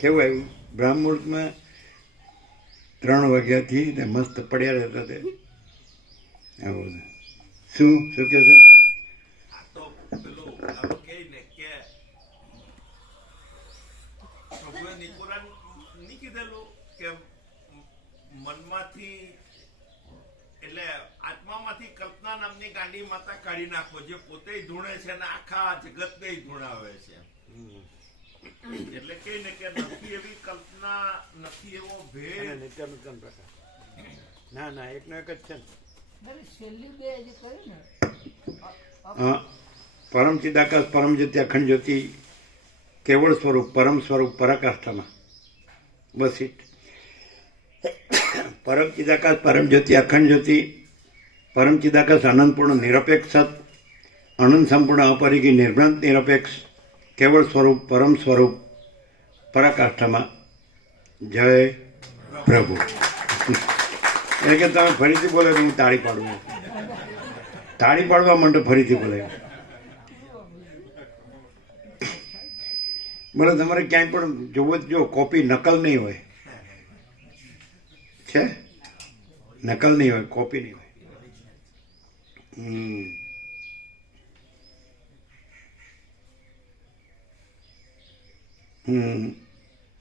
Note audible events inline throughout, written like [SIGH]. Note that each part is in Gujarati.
કેવું આવ્યું બ્રાહ્મ મુહૂર્તમાં ત્રણ વાગ્યાથી ને મસ્ત પડ્યા રહેતા તે. આવું શું? શું કે છે? આ તો પેલું આમ કહે ને કે પ્રભુએ નિકોરાન નહીં કીધેલું કે મનમાંથી એટલે આત્મામાંથી કલ્પના નામની ગાંડી માતા કાઢી નાખો. જે પોતે ધૂણે છે અને આખા જગતને ધૂણાવે છે. એટલે કે ને કે નથી એવી કલ્પના નથી એવો ભેદ. નિત્ય નૂતન પ્રકાર ના ના એકનો એક જ છે ને. પરમ ચિદાકાશ પરમ જ્યોતિ અખંડ જ્યોતિ કેવળ સ્વરૂપ પરમ સ્વરૂપ પરાકાષ્ઠામાં. બસ ઇટ પરમ ચિદાકાશ પરમ જ્યોતિ અખંડ જ્યોતિ પરમ ચિદાકાશ આનંદપૂર્ણ નિરપેક્ષ સત, અનંત સંપૂર્ણ અપરિગી નિર્ભ્રાંત નિરપેક્ષ, કેવળ સ્વરૂપ, પરમ સ્વરૂપ, પરાકાષ્ઠામાં. જય પ્રભુ. એટલે કે તમે ફરીથી બોલે હું તાળી પાડું તાળી પાડવા માટે ફરીથી બોલે બોલો, તમારે ક્યાંય પણ જોવો જ જો, કોપી નકલ નહીં હોય. છે? નકલ નહીં હોય, કોપી નહીં હોય. હમ.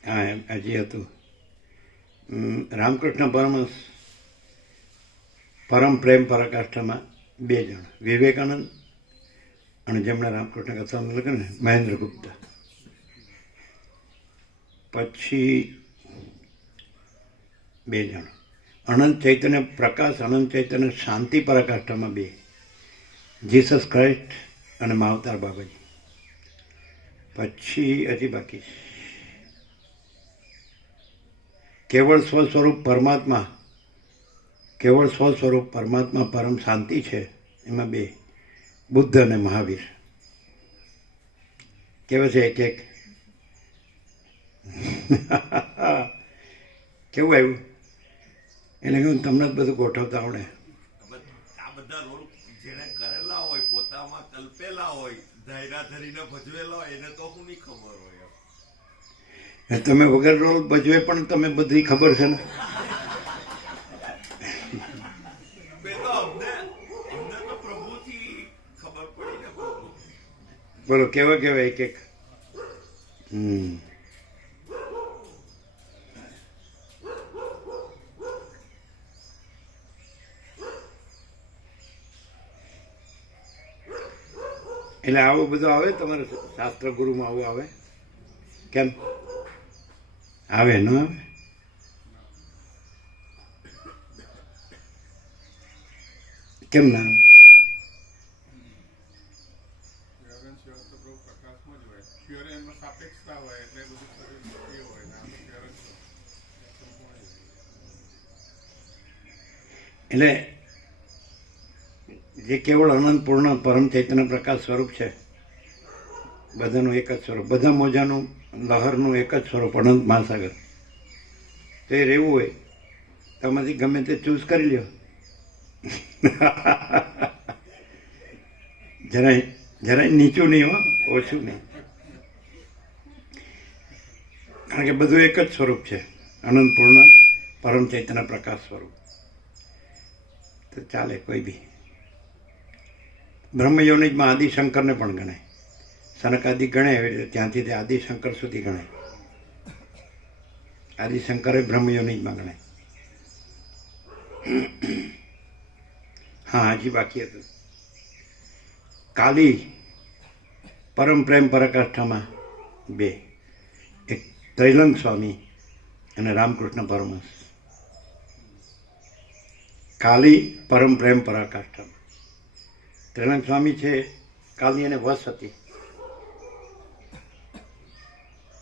હા હજી હતું. રામકૃષ્ણ પરમહંસ પરમ પ્રેમ પરાકાષ્ઠામાં બે જણ, વિવેકાનંદ અને જેમણે રામકૃષ્ણ કથા લખ્યું ને, મહેન્દ્ર ગુપ્ત. પછી બે જણ. અનંત ચૈતન્ય પ્રકાશ, અનંત ચૈતન્ય શાંતિ પરાકાષ્ઠામાં બે. જીસસ ક્રાઇસ્ટ અને માવતાર બાબાજી પછી હજી બાકી. કેવળ સ્વ સ્વરૂપ પરમાત્મા, કેવળ સ્વ સ્વરૂપ પરમાત્મા પરમ શાંતિ છે, એમાં બે, બુદ્ધ અને મહાવીર. કેવા છે એક એક? કેવું આવ્યું? એટલે હું તમને જ બધું ગોઠવતા આવડે આ બધા રોલ જેને કરેલા હોય પોતામાં કલ્પેલા હોય ધાયરા ધરીને ભજવેલા હોય એને તો હું નહીં ખબર હોય તમે વગર રોલ ભજવે પણ તમે બધી ખબર છે ને? બોલો કેવા કેવા એક એક હમ. એટલે આવું બધું આવે, તમારે શાસ્ત્ર ગુરુમાં આવું આવે. કેમ? આવે, ન આવે? કેમ ના આવે? વ્યાકરણ જે કેવળ અનંત પૂર્ણ પરમ ચૈતન્ય પ્રકાશ સ્વરૂપ છે. બધાનું એક જ સ્વરૂપ. બધા મોજાનું, લહરનું એક જ સ્વરૂપ, અનંત મહાસાગર. તે રહેવું હોય, તમારી ગમે તે ચૂઝ કરી લ્યો. [LAUGHS] જરાય જરાય નીચું નહીં હો, ઓછું નહીં. કારણ કે બધું એક જ સ્વરૂપ છે. અનંત પૂર્ણ પરમ ચૈતન્ય પ્રકાશ સ્વરૂપ. તો ચાલે કોઈ બી. બ્રહ્મયોનિજમાં આદિશંકરને પણ ગણાય. સનકાદિ ગણે રીતે ત્યાંથી તે આદિશંકર સુધી ગણાય. આદિશંકરે બ્રહ્મયોનિજમાં ગણાય. હા, હજી બાકી હતું. કાલી પરમ પ્રેમ પરાકાષ્ઠામાં બે. એક ત્રૈલંગ સ્વામી અને રામકૃષ્ણ પરમહંસ. કાલી પરમ પ્રેમ પરાકાષ્ઠા ત્રૈલંગ સ્વામી છે કાલી એને વસ હતી.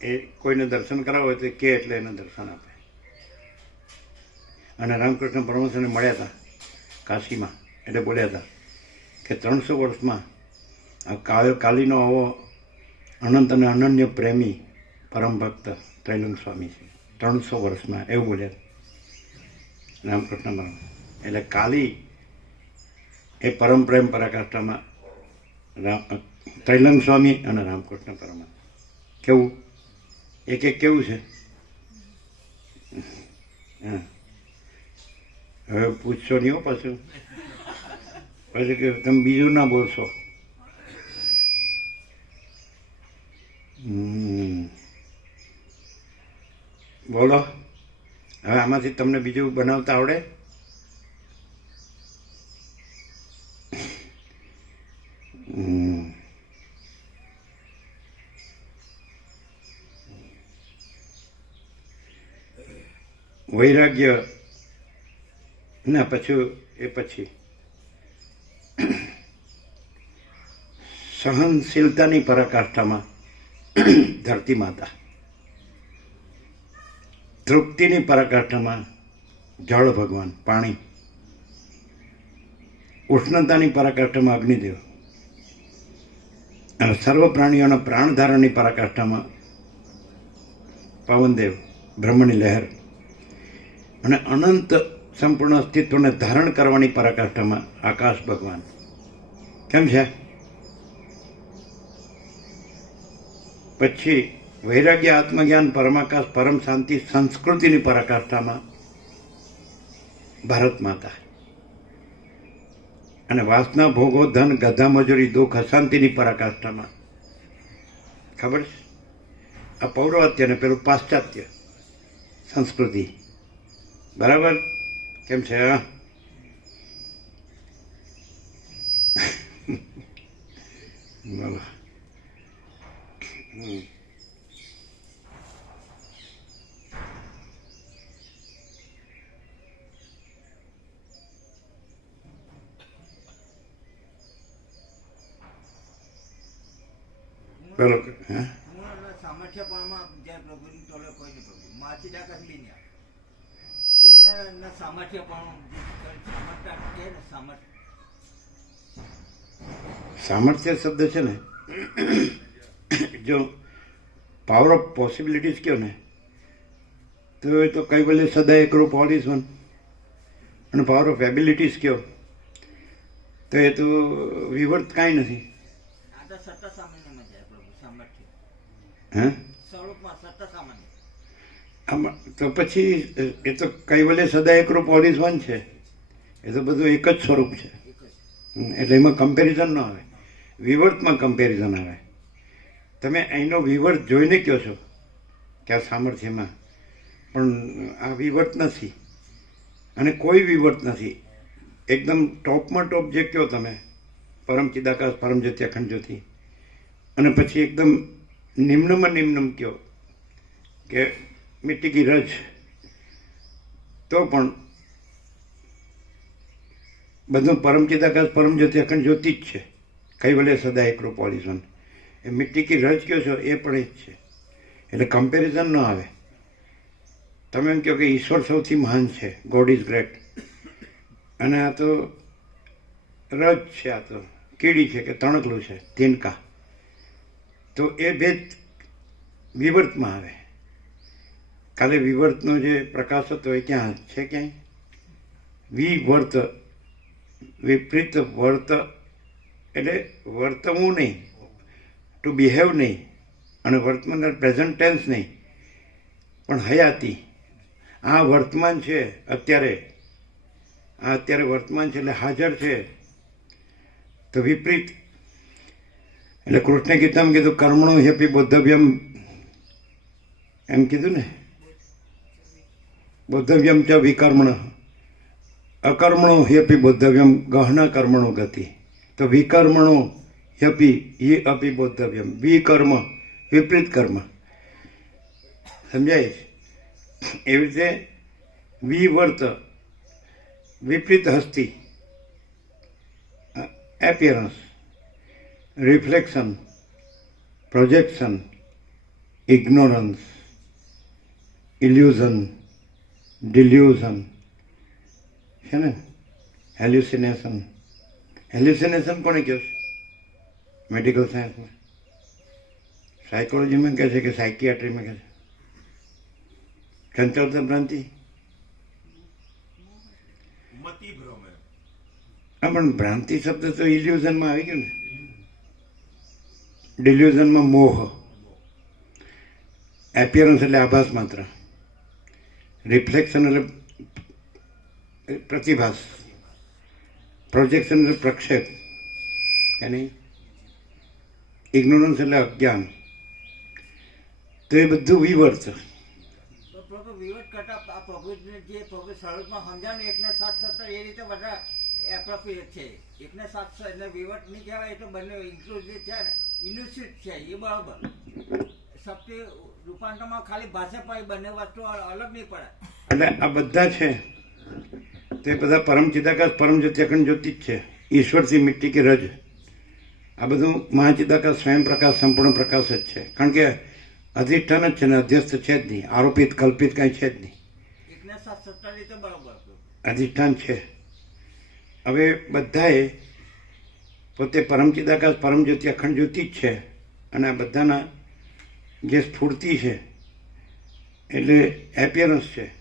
એ કોઈને દર્શન કરાવો એટલે કે એટલે એને દર્શન આપે. અને રામકૃષ્ણ પરમહંસને મળ્યા હતા, કાશીમાં. એટલે બોલ્યા હતા કે ત્રણસો વર્ષમાં આ કાળ, કાલીનો આવો અનંત અને અનન્ય પ્રેમી પરમ ભક્ત ત્રૈલંગ સ્વામી છે. ત્રણસો વર્ષમાં, એવું બોલ્યા રામકૃષ્ણ પરમ. એટલે કાલી એ પરમ પ્રેમ પરાકાષ્ઠામાં રામ ત્રૈલંગ સ્વામી અને રામકૃષ્ણ પરમા કેવું? એક એક કેવું છે? હા. હવે પૂછશો નહીં હો પાછું. પછી કે તમે બીજું ના બોલશો. બોલો. હવે આમાંથી તમને બીજું બનાવતા આવડે? હમ. વૈરાગ્ય ના પછી, એ પછી. સહનશીલતાની પરાકાષ્ઠામાં ધરતી માતા. તૃપ્તિની પરાકાષ્ઠામાં જળ ભગવાન, પાણી. ઉષ્ણતાની પરાકાષ્ઠામાં અગ્નિદેવ. સર્વ પ્રાણીઓના પ્રાણધારણની પરાકાષ્ઠામાં પવનદેવ, બ્રહ્મની લહેર અને અનંત સંપૂર્ણ અસ્તિત્વને ધારણ કરવાની પરાકાષ્ઠામાં આકાશ ભગવાન. કેમ છે? પછી વૈરાગ્ય, આત્મજ્ઞાન, પરમાકાશ, પરમ શાંતિ, સંસ્કૃતિની પરાકાષ્ઠામાં ભારત માતા. અને વાસના ભોગો, ધન, ગધા, મજૂરી, દુઃખ, અશાંતિની પરાકાષ્ઠામાં. ખબર છે? આ પૌરવત્ય અને પેલું પાશ્ચાત્ય સંસ્કૃતિ. બરાબર? કેમ છે? [LAUGHS] બોલો હમ. બોલો હા પૂર્ણ સામર્થ્યપણમાં જય પ્રભુની તોલે કોઈ નહીં પ્રભુ માથી ડાકા બી નહીં પૂર્ણ સામર્થ્યપણ સામર્થ્ય શબ્દ છે ને જો પાવર ઓફ પોસિબિલિટીઝ કયો ને તો એ તો કઈ બોલે સદાય રૂપ પાવર ઇઝ વન અને પાવર ઓફ એબિલિટીઝ કયો તો એ તો વિવર્ત કાંઈ નથી આ તો સત્તા સામાન્યમાં જાય પ્રભુ સામર્થ્ય હે? આમાં તો પછી એ તો કૈવલ્ય સદા એકરૂપ ઓલ વન છે. એ તો બધું એક જ સ્વરૂપ છે. એટલે એમાં કમ્પેરિઝન ન આવે. વિવર્તમાં કમ્પેરિઝન આવે. તમે અહીંનો વિવર્ત જોઈને કહો છો કે આ સામર્થ્યમાં. પણ આ વિવર્ત નથી. અને કોઈ વિવર્ત નથી. એકદમ ટોપમાં ટોપ જે કહો તમે પરમ ચિદાકાશ પરમ જ્યોતિ અખંડ જ્યોતિ. અને પછી એકદમ નિમ્નમાં નિમ્નમ કહો કે મિટ્ટી રજ. તો પણ બધું પરમ ચિદાકાશ પરમ જ્યોતિ અખંડ જ્યોતિ જ છે. કૈવલ્ય સદા એકરો પોલિસન એ મિટ્ટી કી રજ કયો છો એ પણ એ જ છે. એટલે કમ્પેરિઝન ન આવે. તમે એમ કહો કે ઈશ્વર સૌથી મહાન છે. ગોડ ઇઝ ગ્રેટ અને આ તો રજ છે આ તો. કીડી છે કે તણકલું છે. તિનકા તો એ ભેદ વિવર્તમાં આવે. કાલે વિવર્તનો જે પ્રકાશ હતો એ ક્યાં છે ક્યાંય? વિવર્ત, વિપરીત વર્ત, એટલે વર્તવું નહીં ટુ બિહેવ નહીં, અને વર્તમાન પ્રેઝન્ટ ટેન્સ નહીં, પણ હયાતી. આ વર્તમાન છે અત્યારે. આ અત્યારે વર્તમાન છે એટલે હાજર છે. તો વિપરીત એટલે કૃષ્ણ ગીતામાં કીધું, કર્મણો હેપી બોદ્ધવ્યમ. એમ કીધું ને? બોદ્ધવ્યમ ચ વિકર્મણ. અકર્મણો હેપી બોદ્ધવ્યમ, ગહના કર્મણો ગતિ. તો વિકર્મણો હેપી એ અપી બોદ્ધવ્યમ. વિકર્મ, વિપરીત કર્મ. સમજાય? એવી રીતે વિવર્ત, વિપરીત હસ્તી. Appearance reflection projection ignorance illusion delusion છે ને? હેલ્યુસિનેશન હેલ્યુસિનેશન કોને કહે છે? મેડિકલ સાયન્સમાં સાયકોલોજીમાં કહે છે કે સાયકિયાટ્રીમાં કહે છે. ચંચળતા ભ્રાંતિ? હા પણ ભ્રાંતિ શબ્દ તો ઇલ્યુઝનમાં આવી ગયો ને. ડિલ્યુઝનમાં મોહ. એપિયરન્સ એટલે આભાસ માત્ર. રિફ્લેક્શન એટલે પ્રતિભાસ. પ્રોજેક્શન એટલે પ્રક્ષેપ. એની ઇગ્નોરન્સ એટલે અજ્ઞાન. તો એ બધું વિવર્ત. તો પ્રભુ વિવટ કરતા આ પ્રભુને જે પ્રભુ સરળમાં સમજાવ્યું એકને સાત સત્તર એ રીતે બધા એપ્રોપ્રિએટ છે. એકને સાત સત્તર એટલે વિવટ નહીં કહેવાય એટલે બંને ઇન્ક્લુઝિવ છે ને ઇન્યુસિટ છે એ બરાબર. શક્તિ રૂપાંતરમાં ખાલી ભાષા પણ બંને વસ્તુ અલગ નહીં પડે. એટલે આ બધા છે તે બધા પરમ ચિદાકાશ પરમ જ્યોતિ અખંડ જ્યોતિ જ છે. ઈશ્વરથી મિટ્ટી કે રજ. આ બધું મહાચિદાકાશ સ્વયં પ્રકાશ સંપૂર્ણ પ્રકાશ જ છે. કારણ કે અધિષ્ઠાન જ છે ને અધ્યસ્થ છે જ નહીં. આરોપિત કલ્પિત કાંઈ છે જ નહીં. અધિષ્ઠાન છે. હવે બધાએ પોતે પરમ ચિદાકાશ પરમ જ્યોતિ અખંડ જ્યોતિ જ છે. અને આ બધાના જે સ્ફૂર્તિ છે એટલે એપિયરન્સ છે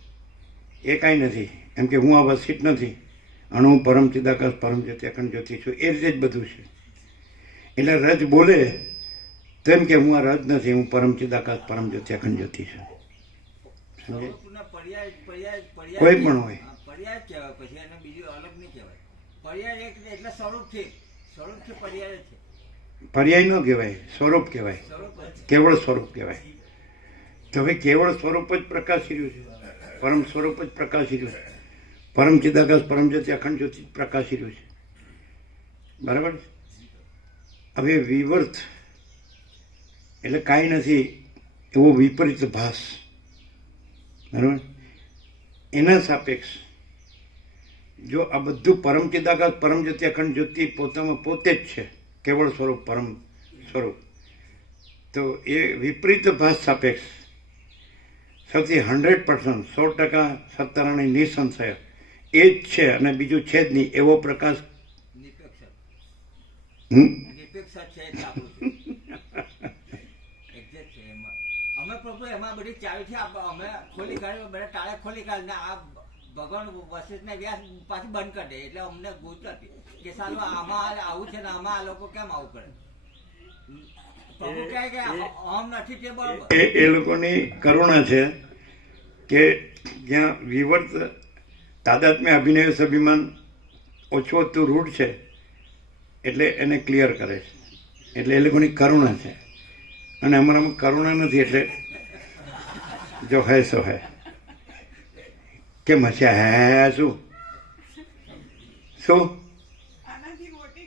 એ કાંઈ નથી. એમ કે હું આ વસિત નથી. અણુ પરમ ચિદાકાશ પરમ જ્યોતિ અખંડ જ્યોતિ છું. એ રીતે જ બધું છે. એટલે રજ બોલે તો એમ કે હું આ રજ નથી. હું પરમ ચિદાકાશ પરમ જ્યોતિ અખંડ જ્યોતિ છું. કોઈ પણ હોય. પર્યાય એટલે સ્વરૂપ છે. સ્વરૂપ છે છે. ન કહેવાય સ્વરૂપ કહેવાય. કેવળ સ્વરૂપ કહેવાય. તો હવે કેવળ સ્વરૂપ જ પ્રકાશી રહ્યું છે. પરમ સ્વરૂપ જ પ્રકાશી રહ્યું છે. પરમ ચિદાકાશ પરમ જ્યોતિ અખંડ જ્યોતિ પ્રકાશી રહ્યું છે. બરાબર? હવે વિવર્ત એટલે કાંઈ નથી એવો વિપરીત ભાસ. બરાબર? એના સાપેક્ષ જો આ બધું પરમ ચિદાકાશ પરમ જ્યોતિ અખંડ જ્યોતિ પોતામાં પોતે જ છે, કેવળ સ્વરૂપ, પરમ સ્વરૂપ. તો એ વિપરીત ભાષ સાપેક્ષ. સૌથી હંડ્રેડ પર્સન્ટ, સો ટકા સત્તરાણી નિસંશય. એ જ છે અને બીજું છે જ નહીં, એવો પ્રકાશ. અમે પ્રભુ, એમાં બધી ચાવી છે અમે ખોલી કાઢી, બધા ટાળે ખોલી કાઢી આ ભગવાન વશિષ્ઠને વ્યાસ પાછી બંધ કરી દે એટલે અમને ગુજરાતી કે સારું આમાં આવું છે ને આમાં આ લોકો કેમ આવું કરે? પ્રભુ કહે કે આમ નથી તે બરોબર. એ લોકોની કરુણા છે કે જ્યાં વિવર્ત તાદાત્મ્ય અભિનય સભિમાન ઓછું ઓછું રૂઢ છે એટલે એને ક્લિયર કરે છે. એટલે એ લોકોની કરુણા છે. અને અમારામાં કરુણા નથી એટલે જો હે સો હે. કેમ મસ્યા હે શું? શું?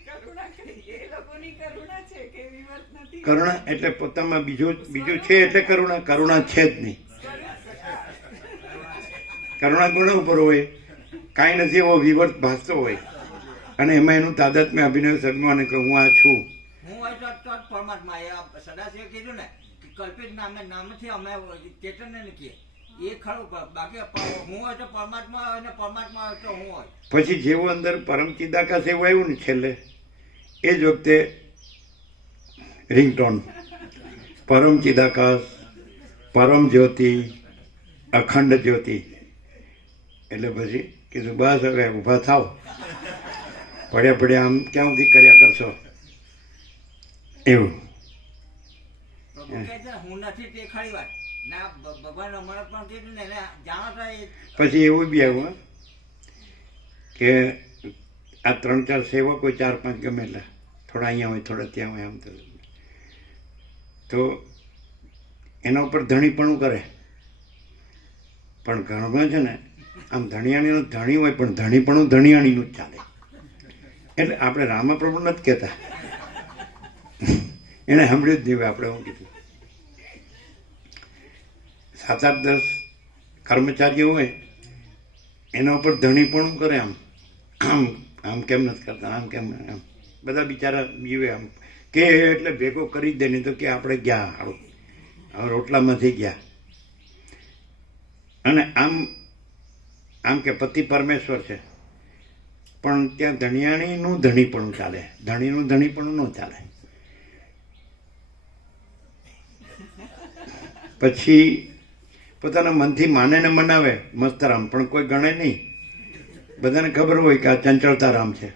કરુણા કઈ એ લોકોની કરુણા છે કે વિવર્ત નથી. કરુણા? એટલે પોતામાં બીજું બીજું છે એટલે કરુણા? કરુણા છે જ નહીં. કરુણા કોના ઉપર હોય? કાંઈ નથી એવો વિવર્ત ભાસતો હોય. અને એમાં એનું તાદાત્મ્ય અભિનય સદમાને કે હું આ છું. હું પરમાત્મા સદાશિવે કીધું ને કે કલ્પિત નામે નામથી અમે ચેતનને કહીએ એ ખરું બાકી હું હોય તો પરમાત્મા હોય ને પરમાત્મા હોય તો હું હોય. પછી જેવું અંદર પરમ ચિદાકાશ એવું આવ્યું ને છેલ્લે? એ જ વખતે રિંગટોન. પરમ ચિદાકાશ પરમ જ્યોતિ અખંડ જ્યોતિ. એટલે પછી કીધું બસ હવે ઊભા થાવ પડ્યા પડ્યા આમ ક્યાં સુધી કર્યા કરશો? એવું. હું નથી તે ખરી વાત. પછી એવું બી આવ્યું હં, કે આ ત્રણ ચાર સેવકો ચાર પાંચ ગમે એટલા થોડા અહીંયા હોય થોડા ત્યાં હોય આમ તો. તો એના ઉપર ધણીપણું કરે. પણ ઘણું છે ને આમ ધણિયાણીનું ધણી હોય પણ ધણીપણું ધણિયાણીનું જ ચાલે. એટલે આપણે રામાપ્રભુ નથી કહેતા. એને સાંભળ્યું જ નહીં આપણે હું કીધું? સાત આઠ દસ કર્મચારીઓ હોય, એના ઉપર ધણી પણ કરે આમ. આમ આમ કેમ નથી કરતા, આમ કેમ આમ. બધા બિચારા જીવે આમ. કે એટલે ભેગો કરી દે, નહીં તો કે આપણે ગયા હવે રોટલામાંથી ગયા. અને આમ આમ કે પતિ પરમેશ્વર છે. પણ ત્યાં ધણિયાણીનું ધણીપણું ચાલે. ધણીનું ધણીપણું ન ચાલે. પછી પોતાના મનથી માને ને મનાવે મસ્તરામ પણ કોઈ ગણે નહીં. બધાને ખબર હોય કે આ ચંચળતા રામ છે.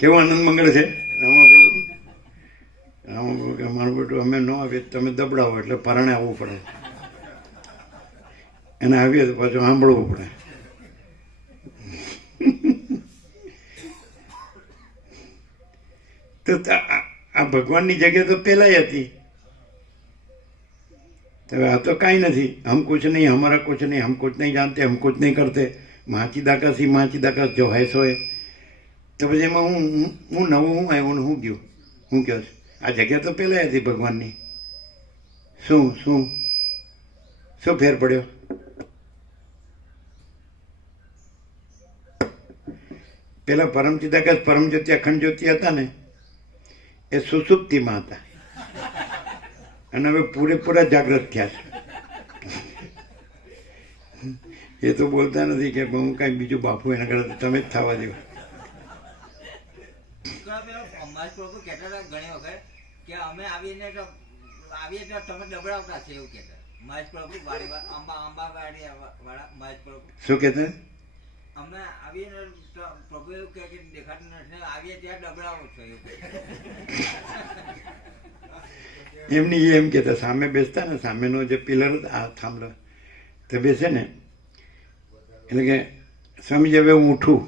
કેવો આનંદ મંગળ છે? રામાપ્રભુ. રામાપ્રભુ કે મારું અમે ન આવીએ તમે દબડાવો, એટલે પરણે આવવું પડે. એને આવીએ તો પાછું સાંભળવું પડે. તો આ- ભગવાનની જગ્યા તો પહેલાંય હતી. હવે આ તો કાંઈ નથી. હમ કુછ નહીં હમારા કુછ નહીં, હમ કુછ નહીં જાણતે, હમ કુછ નહીં કરતે. માચી દાકા સી માચી દાકા જો હૈ સોય. તો પછી એમાં હું હું- નવું હું આવ્યું હું ગયું? હું કહો છું? આ જગ્યા તો પહેલાં હતી ભગવાનની. શું શું? શું ફેર પડ્યો? પેલા પરમ ચિદાકાશ પરમ જ્યોતિ અખંડ જ્યોતિ હતા ને એ સુસુપ્તિમાં હતા અને હવે પૂરેપૂરા જાગૃત થયા છે. એ તો બોલતા નથી કે હું કાંઈ બીજું બાપુ એના કરતા તમે જ થવા દેવો. કે અમે આવીને આવીએ તો તમે દબડાવતા એવું કહેતા મહેશ પ્રભુ વાડી વા- અંબા અંબા વાળા પ્રભુ શું કહેતા? અમે આવીએ ને પ્રભુ એવું કહે કે દેખાતું નથી, આવીએ ત્યાં ડબડાવો છો એમની એમ કહેતા, સામે બેસતા ને સામેનો જે પિલર આ થાંભલો, તે બેસે ને, એટલે કે સ્વામીજી, હવે હું ઉઠું.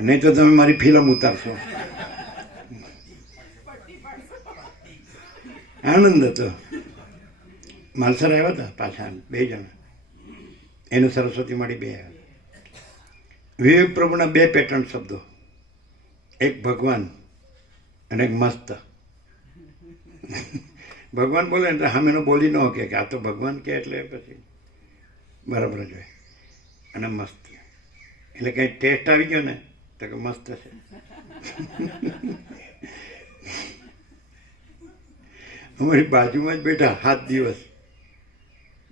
નહીં તો તમે મારી ફિલ્મ ઉતારશો. આનંદ હતો. માલસર આવ્યા હતા પાછા, બે જણા. એનું સરસ્વતી મળી બે આવ્યા. વિવેક પ્રભુના બે પેટર્ન શબ્દો. એક ભગવાન અને એક મસ્ત. ભગવાન બોલે એટલે સામેનો બોલી ન કે આ તો ભગવાન કે એટલે પછી બરાબર જ હોય. અને મસ્ત. એટલે કંઈ ટેસ્ટ આવી ગયો ને તો કે મસ્ત છે. અમારી બાજુમાં જ બેઠા, સાત દિવસ.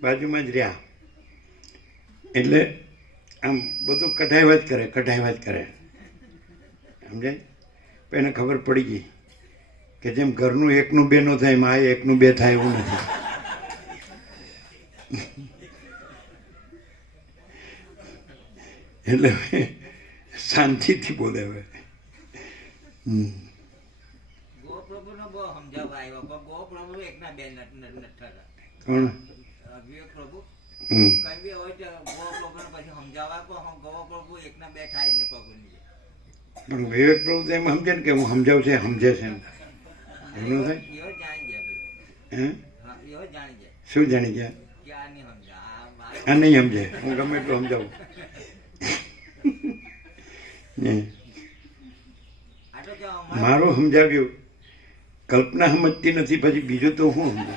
બાજુમાં જ રહ્યા. એટલે આમ બધું કઢાવ્યા જ કરે કઢાવ્યા જ કરે. સમજાય? એને ખબર પડી ગઈ કે જેમ ઘરનું એકનું બે નો થાય આ એકનું બે થાય એવું નથી. એટલે શાંતિથી બોલે હવે. હમ. કોણ? પ્રભુ પછી સમજાવવા પણ ગો પ્રભુ એકના બે થાય ને પ્રભુની પણ વિવેક પ્રભુ એમ સમજે ને કે હું સમજાવું છે સમજે છે એમ. એનું થાય? શું જાણી ગયા આ નહીં સમજા હું ગમે એટલું સમજાવું. મારું સમજાવ્યું. કલ્પના સમજતી નથી પછી બીજું તો હું સમજુ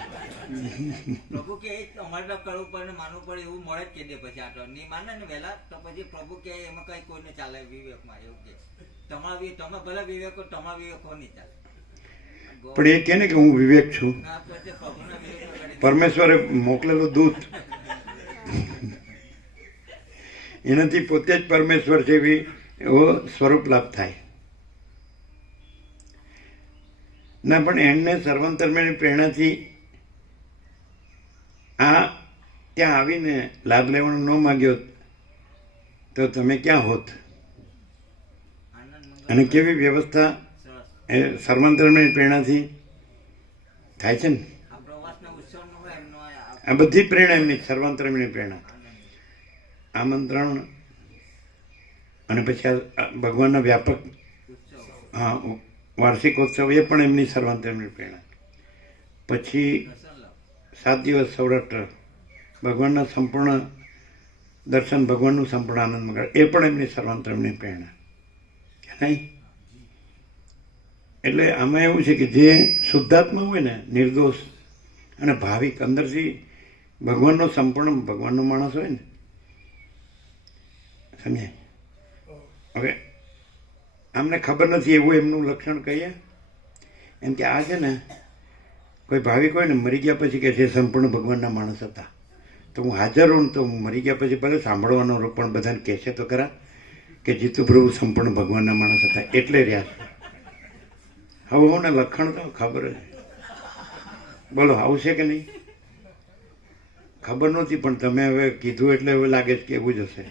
પ્રભુ કે અમારે તો કરવું પડે માનવું પડે એવું મળે જ કે દે પછી આ તો. નહીં માને ને વહેલા તો પછી પ્રભુ કે એમાં કઈ કોઈને ચાલે વિવેકમાં એવું કે. તમારા વિવેક તમે ભલે વિવેકો તમારા વિવેકો નહીં ચાલે. પણ એ કે ને કે હું વિવેક છું. પરમેશ્વરે મોકલેલો દૂત. એનાથી પોતે જ પરમેશ્વર એવી એવો સ્વરૂપ લાભ થાય. ના પણ એમને સર્વંતરમેની પ્રેરણાથી આ ત્યાં આવીને લાભ લેવાનો ન માગ્યો તો તમે ક્યાં હોત? અને કેવી વ્યવસ્થા? એ સર્વાંતરમેની પ્રેરણાથી થાય છે ને? આ બધી પ્રેરણા એમની સર્વાંતરમીની પ્રેરણા. આમંત્રણ અને પછી આ- ભગવાનના વ્યાપક હા, વાર્ષિકોત્સવ એ પણ એમની સર્વાંતરમીની પ્રેરણા. પછી સાત દિવસ સૌરાષ્ટ્ર ભગવાનના સંપૂર્ણ દર્શન, ભગવાનનું સંપૂર્ણ આનંદ મળે એ પણ એમની સર્વાંતરમની પ્રેરણા. નહીં? એટલે આમાં એવું છે કે જે શુદ્ધાત્મા હોય ને, નિર્દોષ અને ભાવિક, અંદરથી ભગવાનનો સંપૂર્ણ, ભગવાનનો માણસ હોય ને. સમજે હવે આમને ખબર નથી એવું એમનું લક્ષણ કહીએ. એમ કે આ છે ને કોઈ ભાવિક હોય ને મરી ગયા પછી કે છે સંપૂર્ણ ભગવાનના માણસ હતા. તો હું હાજર હોઉં તો હું મરી ગયા પછી ભલે સાંભળવાનો પણ બધાને કહેશે તો ખરા કે જીતુ પ્રભુ સંપૂર્ણ ભગવાનના માણસ હતા એટલે રહ્યા છે. હવે હું લખણ તો ખબર જ. બોલો આવશે કે નહીં? ખબર નહોતી, પણ તમે હવે કીધું એટલે એવું લાગે છે કે એવું જ હશે.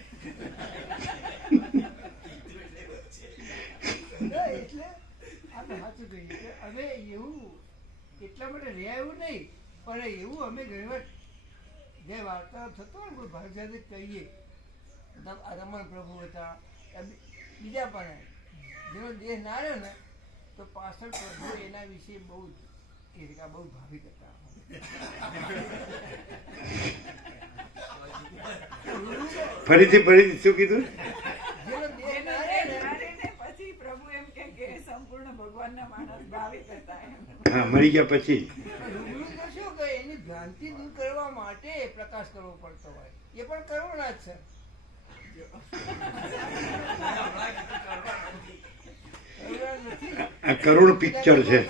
એટલા માટે રહ્યા એવું નહીં. પણ એવું અમે ઘણી વાર જે વાર્તાઓ થતો હોય ને કોઈ ભાગ સાથે કહીએ. રમણ પ્રભુ હતા. બીજા પણ જેનો દેહ ના રહ્યો ને તો પાછળ પ્રભુ એના વિશે બહુ આ બહુ ભાવિક હતા. ફરીથી ફરીથી શું કીધું? જેનો દેહ ના દેહ ને પછી પ્રભુ એમ કે સંપૂર્ણ ભગવાનના માણસ ભાવિક હતા હા મરી ગયા પછી. શું એની ભ્રાંતિ દૂર કરવા માટે પ્રકાશ કરવો પડતો હોય. એ પણ કરુણા જ છે. આ કરુણ પિક્ચર છે.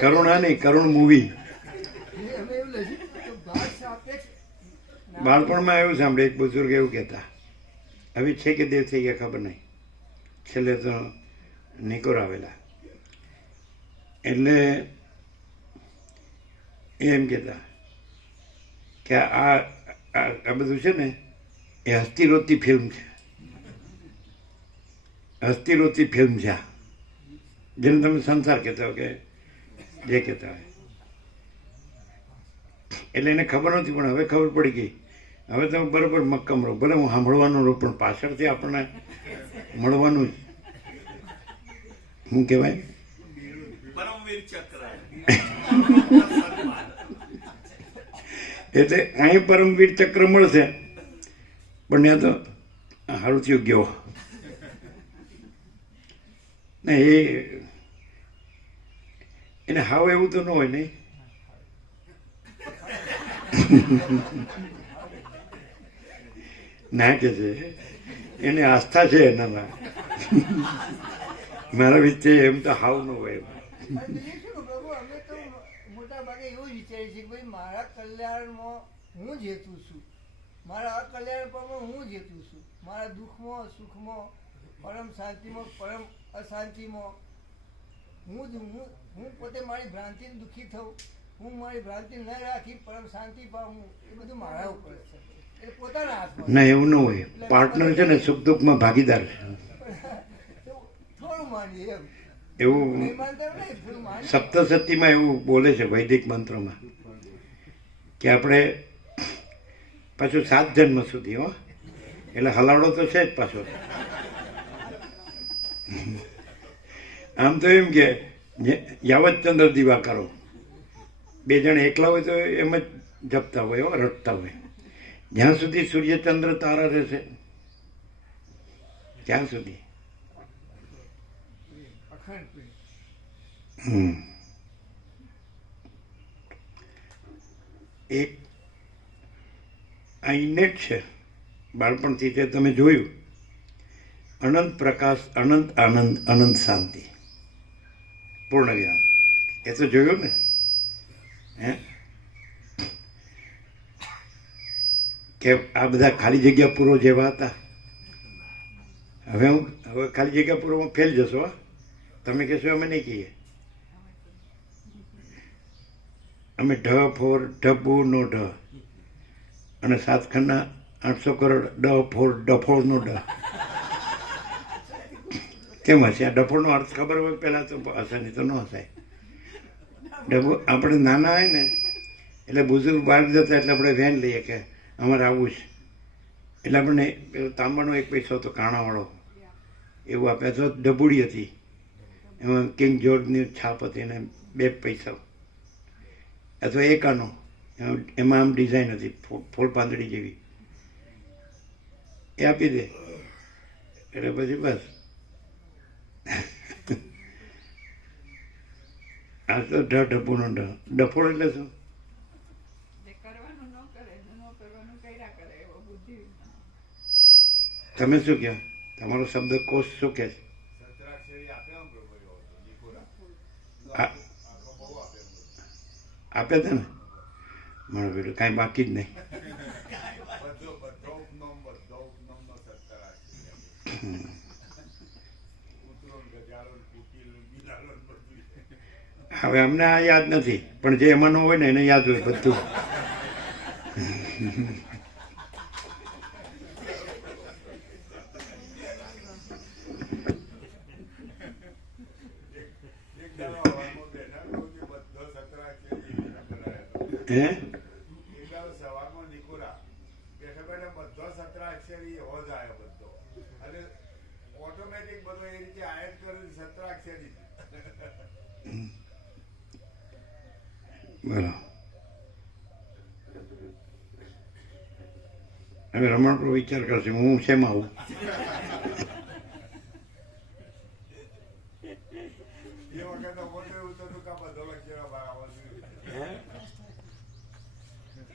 કરુણા નહીં કરુણ મૂવી બાળપણમાં એવું સાંભળે એક બુઝુર્ગ એવું કહેતા હવે છે કે દેવ થઈ ગયા ખબર નહીં? છેલ્લે તો નિકોર આવેલા. એટલે એમ કહેતા કે આ આ બધું છે ને, એ હસ્તીરોતી ફિલ્મ છે. હસ્તીરોતી ફિલ્મ છે. જેને તમે સંસાર કહેતા હો કે જે કહેતા હોય. એટલે એને ખબર નથી પણ હવે ખબર પડી ગઈ. હવે તમે બરાબર મક્કમ રહો. ભલે હું સાંભળવાનું રહું, પણ પાછળથી આપણને મળવાનું જ. શું કહેવાય? એટલે અહીં પરમવીર ચક્ર મળશે. પણ ત્યાં તો સારું થયું ગયો. ને એ એને હાવ એવું તો ન હોય નહીં. ના કે છે. એને આસ્થા છે એનામાં. મારા વિશે એમ તો હાવ ન હોય એમ. શું [LAUGHS] પ્રભુ અમે તો મોટા ભાગે એવું વિચારીએ છીએ કે ભાઈ મારા કલ્યાણમાં હું જ હેતુ છું. મારા અકલ્યાણમાં હું જ હેતુ છું. મારા દુઃખમાં સુખમાં પરમ શાંતિમાં પરમ અશાંતિમાં. હું જ હું હું પોતે મારી ભ્રાંતિને દુઃખી થઉં. હું મારી ભ્રાંતિ ન રાખી પરમ શાંતિ પામું. એ બધું મારા ઉપર છે. એ પોતાના હાથમાં ના એવું ન હોય. પાર્ટનર છે ને સુખ દુઃખમાં ભાગીદાર છે. [LAUGHS] થોડું માનીએ એમ. એવું સપ્તસતીમાં એવું બોલે છે વૈદિક મંત્રોમાં કે આપણે પાછું સાત જન્મ સુધી, હો. એટલે હલાવડો તો છે જ પાછો. આમ તો એમ કે યાવત ચંદ્ર દીવા કરો. બે જણ એકલા હોય તો એમ જ જપતા હોય, હો, રટતા હોય. જ્યાં સુધી સૂર્યચંદ્ર તારા રહેશે, ત્યાં સુધી અખંડ પ્રેમ હમ. એક આ ઇનેટ છે, બાળપણથી તે તમે જોયું. અનંત પ્રકાશ, અનંત આનંદ, અનંત શાંતિ. પૂર્ણ વિરામ એ તો જોયું ને? હે? કે આ બધા ખાલી જગ્યા પૂરો જેવા હતા? હવે હું, હવે ખાલી જગ્યા પૂરોમાં ફેલ જશો તમે કહેશો અમે નહીં કહીએ. અમે ઢ ફોર ઢબુ નો ઢ. અને સાત ખંડના આઠસો કરોડ ડ ફોર ડફોર નો ડ કેમ હશે? આ ડફોળનો અર્થ ખબર હોય પહેલાં તો હશે નહીં તો ન હશે ડબુ આપણે નાના હોય ને, એટલે બુઝુર્ગ બહાર જતા એટલે આપણે વેન લઈએ કે અમારે આવું છે. એટલે આપણને પેલો તાંબાનો એક પૈસો હતો, કાણાવાળો. એવું આપે. તો ડબુડી હતી. એમાં કિંગ જોર્જની છાપ હતી અને બે પૈસા અથવા એકાનો. એમાં- એમાં આમ ડિઝાઇન હતી ફૂલ પાંદડી જેવી. એ આપી દે. એટલે પછી બસ. આ તો ઢ ઢપુનો ઢ. ડફોળ એટલે શું? તમે શું કહો? તમારો શબ્દ કોષ શું કહે છે આ- આપે છે ને? મારો બેટું કાંઈ બાકી જ નહીં. હવે અમને આ યાદ નથી પણ જે એમાં હોય ને એને યાદ હોય બધો હે એક દાડો સવારમાં નિકોરા બેઠા બેઠા બધો સત્રાક્ષરી એવો જ આવ્યો બધો અને ઓટોમેટિક બધો એ રીતે આયત કરે સત્રાક્ષરી બરાબર. હવે રમણ પર વિચાર કરશે હું શેમાં આવું એ વખત તો મોટે એવું થતું કે આ બધો લખેલો બરાબર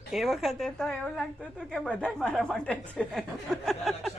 છે તો એવું લાગતું હતું કે બધા મારા માટે છે. [LAUGHS]